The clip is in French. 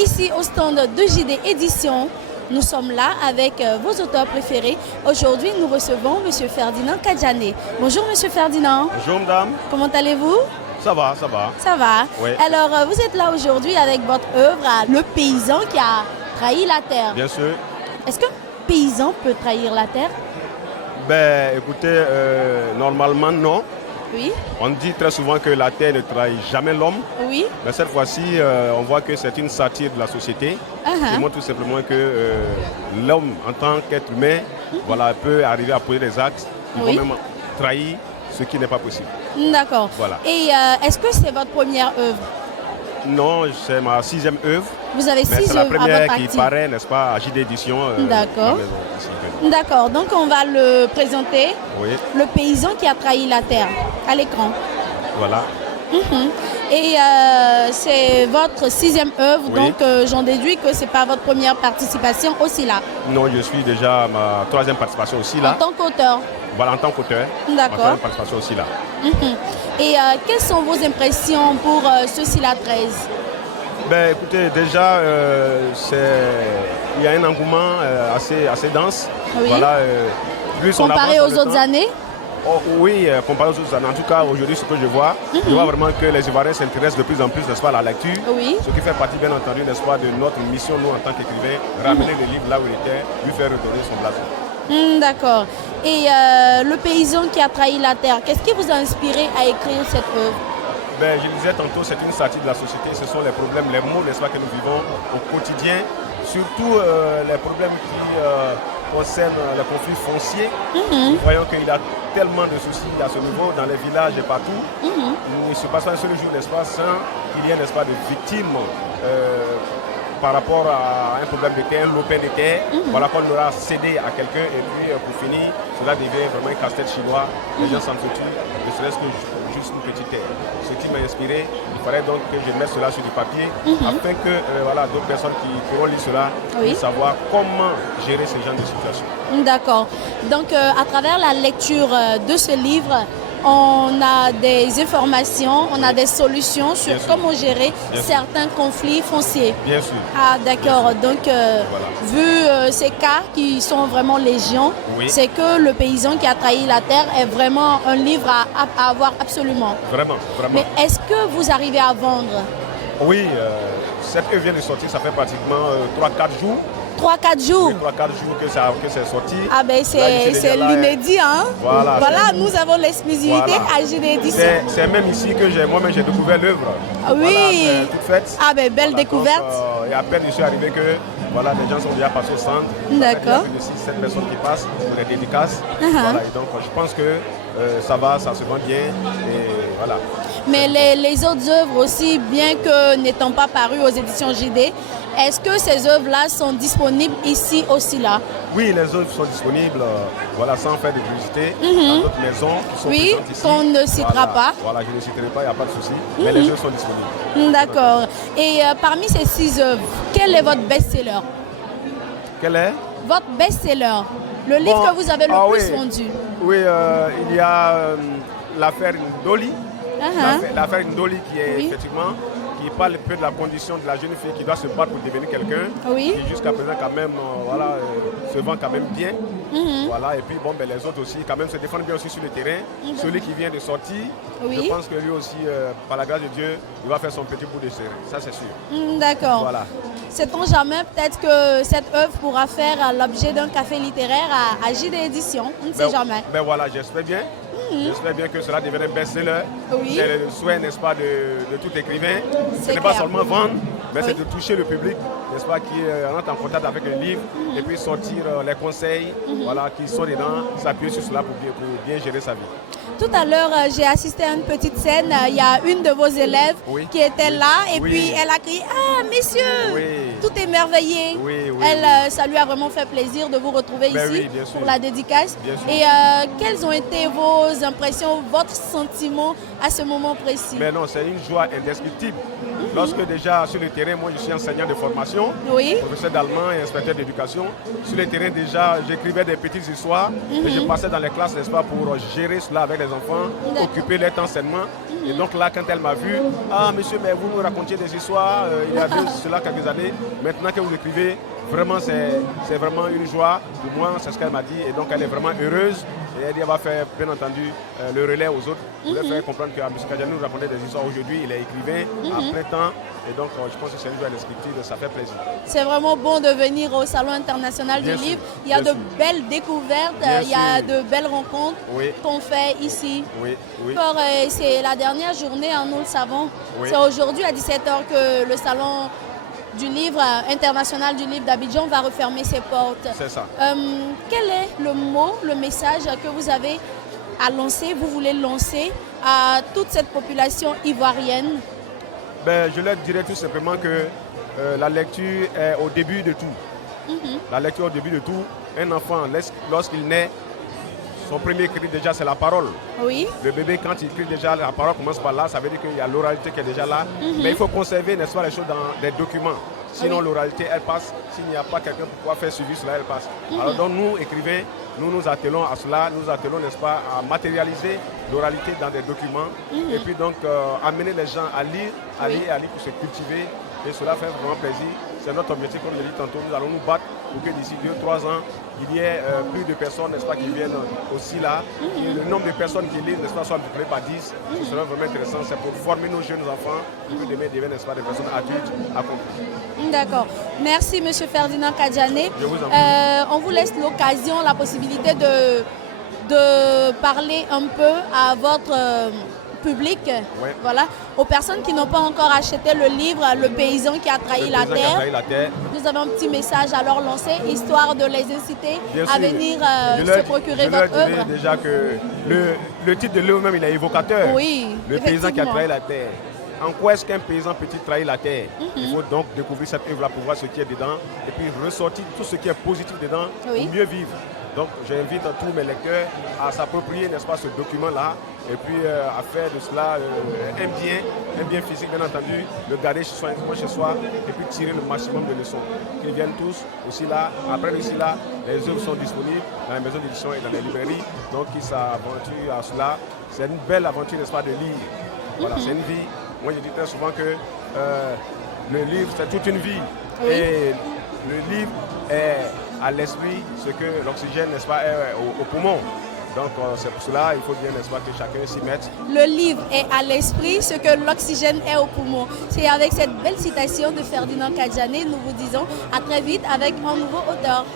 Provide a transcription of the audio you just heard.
ici au stand de JD Édition. Nous sommes là avec vos auteurs préférés. Aujourd'hui, nous recevons M. Ferdinand Kadjane. Bonjour M. Ferdinand. Bonjour madame. Comment allez-vous? Ça va, ça va. Ça va. Oui. Alors, vous êtes là aujourd'hui avec votre œuvre, Le paysan qui a trahi la terre. Bien sûr. Est-ce qu'un paysan peut trahir la terre? Ben écoutez, normalement non. Oui. On dit très souvent que la terre ne trahit jamais l'homme. Oui. Mais cette fois-ci, on voit que c'est une satire de la société. Qui montre tout simplement que l'homme, en tant qu'être humain, voilà, peut arriver à poser des actes. Il Oui. faut même trahir ce qui n'est pas possible. D'accord. Voilà. Et est-ce que c'est votre première œuvre? Non, c'est ma 6e œuvre. Vous avez Mais 6 c'est la œuvres à première votre qui actif. paraît, n'est-ce pas, à JD Édition. D'accord. à la maison, ici. D'accord. Donc, on va le présenter. Oui, Le paysan qui a trahi la terre à l'écran. voilà. Et c'est votre 6e œuvre, Oui. donc j'en déduis que ce n'est pas votre première participation aussi là, Non, je suis déjà à ma 3e participation aussi là. en tant qu'auteur. Voilà, en tant qu'auteur. D'accord. Ma 3e participation aussi là. Et quelles sont vos impressions pour ceci là 13? Ben, écoutez, déjà, il y a un engouement assez dense. Oui. Voilà, plus on Comparé avance aux dans le autres temps. années? Oh, oui, comparé aux autres années. En tout cas, aujourd'hui, ce que je vois vraiment que les Ivoiriens s'intéressent de plus en plus, n'est-ce pas, à la lecture. Oui. Ce qui fait partie, bien entendu, n'est-ce pas, de notre mission, nous, en tant qu'écrivains, ramener le livre là où il était, lui faire redonner son blason. D'accord. Et le paysan qui a trahi la terre, qu'est-ce qui vous a inspiré à écrire cette œuvre? Ben, je le disais tantôt, c'est une satire de la société, ce sont les problèmes, les maux, n'est-ce pas, que nous vivons au quotidien, surtout les problèmes qui concernent les conflits fonciers. Nous voyons qu'il y a tellement de soucis à ce niveau, dans les villages et partout. Il ne se passe pas un seul jour, n'est-ce pas, sans qu'il y ait, n'est-ce pas, de victimes par rapport à un problème de terre, un lopin de terre, voilà, qu'on aura cédé à quelqu'un et puis pour finir, cela devient vraiment un casse-tête chinois. Les gens s'entretuent, ne serait-ce que juste une petite terre. Ce qui m'a inspiré, il fallait donc que je mette cela sur du papier afin que voilà, d'autres personnes qui pourront lire cela Oui. puissent savoir comment gérer ce genre de situation. D'accord. Donc, à travers la lecture de ce livre, on a des informations, on a des solutions sur Bien sûr. comment gérer Bien sûr. certains conflits fonciers. Bien sûr. Ah, d'accord. Donc, vu ces cas qui sont vraiment légion, Oui. c'est que Le paysan qui a trahi la terre est vraiment un livre à avoir absolument. Vraiment, vraiment. Mais est-ce que vous arrivez à vendre? Oui, cette œuvre vient de sortir, ça fait pratiquement 3-4 jours. 3-4 jours? 3-4 jours que c'est sorti. Ah ben Là, je suis c'est déjà là, l'inédit, hein? Voilà. Nous avons l'exclusivité Voilà. à JD Édition. C'est même ici que moi-même j'ai découvert l'œuvre. Ah oui. Voilà, toute faite. Ah ben belle Voilà, découverte. donc, et à peine je suis arrivé que voilà, les gens sont déjà passés au centre. D'accord. Il y a 6-7 personnes qui passent pour les dédicaces. Voilà, et donc je pense que ça va, ça se vend bien. Et voilà. Mais les autres œuvres aussi, bien que n'étant pas parues aux éditions JD, est-ce que ces œuvres-là sont disponibles ici aussi là? Oui, les œuvres sont disponibles, voilà, sans faire de publicité, dans d'autres maisons qui sont Oui, présentes ici. qu'on ne citera Voilà, pas. Voilà, je ne citerai pas, il n'y a pas de souci. Mais les œuvres sont disponibles. D'accord. Et parmi ces 6 œuvres, quel est votre best-seller? Quel est? Votre best-seller, le livre que vous avez le plus oui. vendu? Oui, il y a l'affaire Ndoli. L'affaire Ndoli qui est Oui. effectivement, qui parle un peu de la condition de la jeune fille qui doit se battre pour devenir quelqu'un. Oui. Qui jusqu'à présent quand même, se vend quand même bien. Voilà, et puis bon, ben, les autres aussi quand même se défendent bien aussi sur le terrain. Celui qui vient de sortir, Oui. je pense que lui aussi, par la grâce de Dieu, il va faire son petit bout de serre. Ça c'est sûr. D'accord. Voilà. Sait-on jamais peut-être que cette œuvre pourra faire l'objet d'un café littéraire à JD Édition? On ne sait jamais. Ben voilà, j'espère bien. J'espère bien que cela devienne un best-seller. Oui. C'est le souhait, n'est-ce pas, de tout écrivain. Ce C'est n'est pas clair. seulement vendre, mais Oui. c'est de toucher le public, n'est-ce pas, qui rentre en contact avec le livre et puis sortir les conseils voilà, qui sont dedans, s'appuyer sur cela pour bien gérer sa vie. Tout à l'heure, j'ai assisté à une petite scène. Il y a une de vos élèves Oui. qui était là et Oui. puis elle a crié « Ah, messieurs, Oui. tout est merveilleux !» Oui, oui, Ça lui a vraiment fait plaisir de vous retrouver Ben ici oui, bien sûr. pour la dédicace. Bien sûr. Et quelles ont été vos impressions, votre sentiment à ce moment précis? Mais non, c'est une joie indescriptible. Lorsque déjà sur le terrain, moi je suis enseignant de formation, Oui. professeur d'allemand et inspecteur d'éducation. Sur le terrain déjà, j'écrivais des petites histoires et je passais dans les classes, n'est-ce pas, pour gérer cela avec les enfants, occuper leur enseignement. Et donc là, quand elle m'a vu, ah monsieur, mais vous nous racontiez des histoires il y a cela quelques années. Maintenant que vous écrivez, vraiment c'est vraiment une joie pour moi, c'est ce qu'elle m'a dit. Et donc elle est vraiment heureuse. Et elle dit, elle va faire bien entendu le relais aux autres. Pour leur faire comprendre que M. Kadjani nous racontait des histoires aujourd'hui. Il est écrivain à plein temps. Et donc je pense que c'est une joie à l'escripture, ça fait plaisir. C'est vraiment bon de venir au Salon international du livre. Il y a de belles découvertes, il y a de belles rencontres qu'on fait ici. C'est la dernière journée, nous le savons. C'est aujourd'hui à 17h que le Salon du livre international du livre d'Abidjan va refermer ses portes. C'est ça. Quel est le mot, le message que vous avez à lancer, vous voulez lancer à toute cette population ivoirienne? Je leur dirais tout simplement que la lecture est au début de tout. La lecture au début de tout. Un enfant, lorsqu'il naît, son premier cri déjà c'est la parole. Oui. Le bébé quand il crie déjà, la parole commence par là, ça veut dire qu'il y a l'oralité qui est déjà là. Mais il faut conserver, n'est-ce pas, les choses dans des documents. Sinon l'oralité elle passe, s'il n'y a pas quelqu'un pour pouvoir faire suivi cela, elle passe. Alors donc nous, écrivains, nous attelons à cela, nous attelons, n'est-ce pas, à matérialiser l'oralité dans des documents. Et puis donc amener les gens à lire pour se cultiver. Et cela fait vraiment plaisir. C'est notre objectif, comme je l'ai dit tantôt, nous allons nous battre pour que d'ici 2-3 ans, il y ait plus de personnes, n'est-ce pas, qui viennent aussi là. Et le nombre de personnes qui lisent, n'est-ce pas, soit multiplié par 10. Ce serait vraiment intéressant. C'est pour former nos jeunes enfants pour que demain deviennent, n'est-ce pas, des personnes adultes accomplies. D'accord. Merci, M. Ferdinand Kadjane. Je vous en prie. On vous laisse l'occasion, la possibilité de parler un peu à votre public, voilà, aux personnes qui n'ont pas encore acheté le livre Le paysan qui a trahi la terre. Nous avons un petit message à leur lancer, histoire de les inciter à venir se procurer votre œuvre. Je leur dirais déjà que le titre de l'œuvre même, il est évocateur. Oui, le paysan qui a trahi la terre. En quoi est-ce qu'un paysan peut-il trahir la terre? Il faut donc découvrir cette œuvre-là pour voir ce qui est dedans et puis ressortir tout ce qui est positif dedans pour mieux vivre. Donc j'invite tous mes lecteurs à s'approprier, n'est-ce pas, ce document-là et puis à faire de cela un bien physique, bien entendu, le garder chez soi et puis tirer le maximum de leçons. Qu'ils viennent tous aussi là. Après aussi là, les œuvres sont disponibles dans les maisons d'édition et dans les librairies. Donc qui s'aventurent à cela. C'est une belle aventure, n'est-ce pas, de lire. Voilà, c'est une vie. Moi je dis très souvent que le livre c'est toute une vie. Et le livre est à l'esprit ce que l'oxygène, n'est-ce pas, est au poumon. Donc c'est pour cela il faut bien, n'est-ce pas, que chacun s'y mette. Le livre est à l'esprit ce que l'oxygène est au poumon. C'est avec cette belle citation de Ferdinand Kadjane, nous vous disons à très vite avec un nouveau auteur.